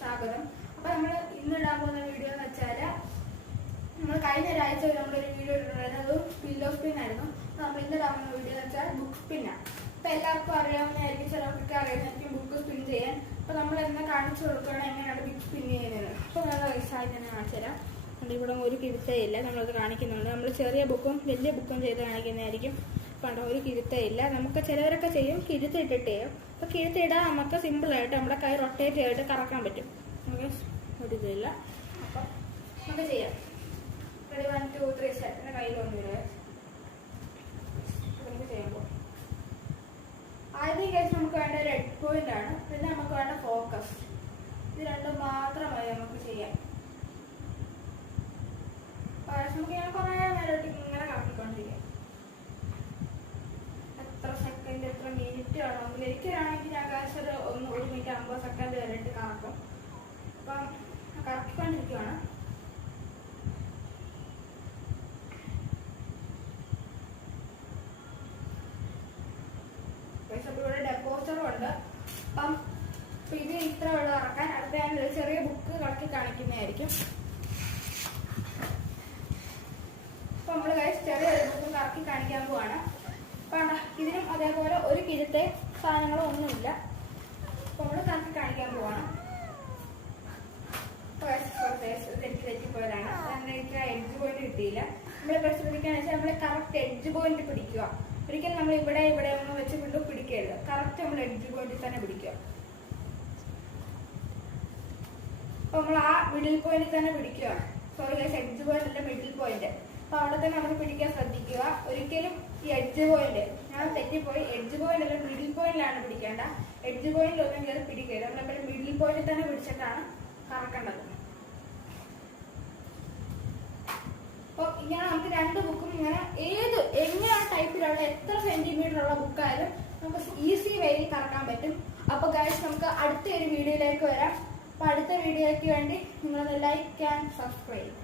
സ്വാഗതം. അപ്പോൾ നമ്മൾ ഇന്ന് ഇടാൻ പോകുന്ന വീഡിയോ എന്ന് വെച്ചാൽ നമ്മൾ കഴിഞ്ഞ ഒരാഴ്ച നമ്മളൊരു വീഡിയോ ഇട്ടിട്ടുണ്ടായിരുന്നു. അത് സ്പിൽ ഓഫ് സ്പിൻ ആയിരുന്നു. അപ്പോൾ നമ്മൾ ഇന്ന് ഇടാൻ പോകുന്ന വീഡിയോ എന്ന് വെച്ചാൽ ബുക്ക് സ്പിന്നാണ്. അപ്പോൾ എല്ലാവർക്കും അറിയാവുന്നതായിരിക്കും, ചിലർക്കൊക്കെ അറിയുന്നതായിരിക്കും ബുക്ക് സ്പിൻ ചെയ്യാൻ. അപ്പോൾ നമ്മൾ എന്നെ കാണിച്ചു കൊടുക്കുകയാണ് എങ്ങനെയാണ് ബുക്ക് സ്പിൻ ചെയ്യുന്നത്. അപ്പോൾ നല്ല വയസ്സായി തന്നെ കാണിച്ചു തരാം. ഇവിടെ ഒരു കിരുത്തയില്ല, നമ്മളത് കാണിക്കുന്നുണ്ട്. നമ്മൾ ചെറിയ ബുക്കും വലിയ ബുക്കും ചെയ്ത് കാണിക്കുന്നതായിരിക്കും. പണ്ടോ ഒരു കിരുത്തയില്ല. നമുക്ക് ചിലവരൊക്കെ ചെയ്യും കിരുത്തിട്ടിട്ട് ചെയ്യും. അപ്പോൾ കിരുത്തിടാൻ നമുക്ക് സിമ്പിളായിട്ട് നമ്മുടെ കൈ റൊട്ടേറ്റ് ചെയ്തിട്ട് കറക്കാൻ പറ്റും. നമുക്ക് ഒരിതില്ല. അപ്പം നമുക്ക് ചെയ്യാം. Ready 1 2 3 start. എൻ്റെ കയ്യിലൊന്നുമില്ല. നമുക്ക് ചെയ്യുമ്പോൾ ആദ്യം കേസ് നമുക്ക് വേണ്ട റെഡ് പോയിന്റ് ആണ്. പിന്നെ നമുക്ക് വേണ്ട ഫോക്കസ്. ഇത് രണ്ടും മാത്രമായി നമുക്ക് ചെയ്യാം. നമുക്ക് ഞാൻ കുറേ നേരമായിട്ട് ഇങ്ങനെ കറക്കിക്കൊണ്ടിരിക്കാം. എത്ര സെക്കൻഡ് എത്ര മിനിറ്റ് ആണെങ്കിൽ എനിക്കാണെങ്കിൽ ഞാൻ കാശ് ഒരു 1 മിനിറ്റ് 50 സെക്കൻഡ് വരെയിട്ട് കറക്കും. അപ്പം കറക്കിക്കൊണ്ടിരിക്കുകയാണ്. ഇവിടെ ഡെപ്പോസിറ്ററും ഉണ്ട്. അപ്പം ഇത് ഇത്ര വെള്ളം കറക്കാൻ അടുത്ത ഞാൻ ഒരു ചെറിയ ബുക്ക് കറക്കി കാണിക്കുന്നതായിരിക്കും. അപ്പൊ നമ്മള് ചെറിയ ബുക്കും കറക്കി കാണിക്കാൻ പോവാണ്. വേണ്ട ഇതിനും അതേപോലെ ഒരു കിരുത്തെ സാധനങ്ങളോ ഒന്നുമില്ല. അപ്പൊ നമ്മള് കറക്കി കാണിക്കാൻ പോവാണ്. എനിക്ക് തെറ്റിപ്പോയതാണ്. എനിക്ക് എഡ്ജ് പോയിന്റ് കിട്ടിയില്ല. നമ്മള് പരിശോധിക്കാന്ന് വെച്ചാൽ നമ്മള് കറക്റ്റ് എഡ്ജ് പോയിന്റ് പിടിക്കുക. ഒരിക്കലും നമ്മൾ ഇവിടെ ഒന്നും വെച്ച് വീണ്ടും പിടിക്കരുത്. കറക്റ്റ് നമ്മൾ എഡ്ജ് പോയിന്റിൽ തന്നെ പിടിക്കുക. അപ്പൊ നമ്മൾ ആ മിഡിൽ പോയിന്റിൽ തന്നെ പിടിക്കുക. സോറി ഗൈസ്, എഡ്ജ് പോയിന്റ് അല്ല മിഡിൽ പോയിന്റ്. അപ്പൊ അവിടെ തന്നെ നമ്മൾ പിടിക്കാൻ ശ്രദ്ധിക്കുക. ഒരിക്കലും ഈ എഡ്ജ് പോയിന്റ് ഞാൻ തെറ്റിപ്പോയി. എഡ്ജ് പോയിന്റ് അല്ല മിഡിൽ പോയിന്റിലാണ് പിടിക്കേണ്ട. എഡ്ജ് പോയിന്റിൽ ഒന്നും കയറി പിടിക്കരുത്. നമ്മളെപ്പോഴും മിഡിൽ പോയിന്റിൽ തന്നെ പിടിച്ചിട്ടാണ് കറക്കേണ്ടത്. അപ്പൊ ഇങ്ങനെ നമുക്ക് രണ്ട് ബുക്കും ഇങ്ങനെ എങ്ങനെയാണ് ടൈപ്പിലുള്ള എത്ര സെന്റിമീറ്റർ ഉള്ള ബുക്കായാലും നമുക്ക് ഈസി വേയിൽ കറക്കാൻ പറ്റും. അപ്പൊ ഗൈസ് നമുക്ക് അടുത്ത ഒരു വീഡിയോയിലേക്ക് വരാം. അപ്പൊ അടുത്ത വീഡിയോയ്ക്ക് വേണ്ടി നിങ്ങളൊന്ന് ലൈക്ക് ആൻഡ് സബ്സ്ക്രൈബ്.